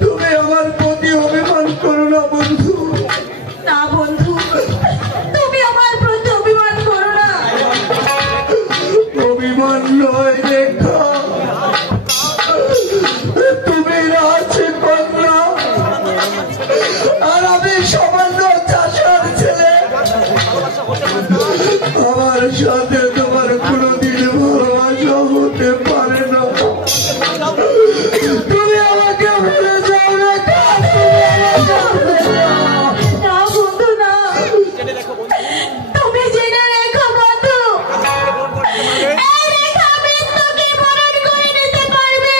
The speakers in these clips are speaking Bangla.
তুমি আমার প্রতি অভিমান করো না বন্ধু। না বন্ধু, তুমি আমার প্রতি অভিমান করো না। অভিমান নয় রেখা, তুমি রাজি কন্যা আর আমি সামান্য চাষার ছেলে। আমার সাথে তোমার কোনোদিন ভালোবাসা হতে পারে না। তুমি আমাকে ভুলে যাও রেখা। না বন্ধু না, তুমি জেনে রেখো বন্ধু, এই রেখা মৃত্যুকে বরণ করে নিতে পারবে,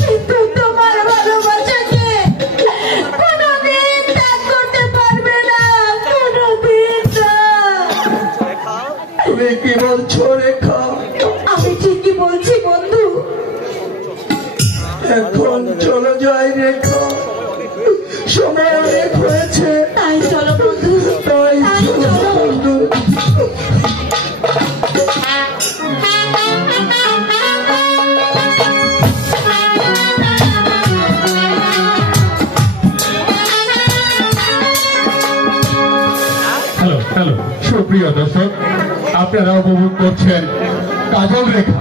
কিন্তু তোমার ভালোবাসাকে কোনোদিন ত্যাগ করতে পারবে না, কোনোদিন না। তুমি কি বলছো রেখা? আমি ঠিকই বলছি বন্ধু। এখন চলে যাই রেখা, সময় অনেক হয়েছে। তাই চলো বন্ধু, তাই চলো বন্ধু। হ্যালো হ্যালো, সুপ্রিয় দর্শক, আপনারা উপভোগ করছেন কাজল রেখা।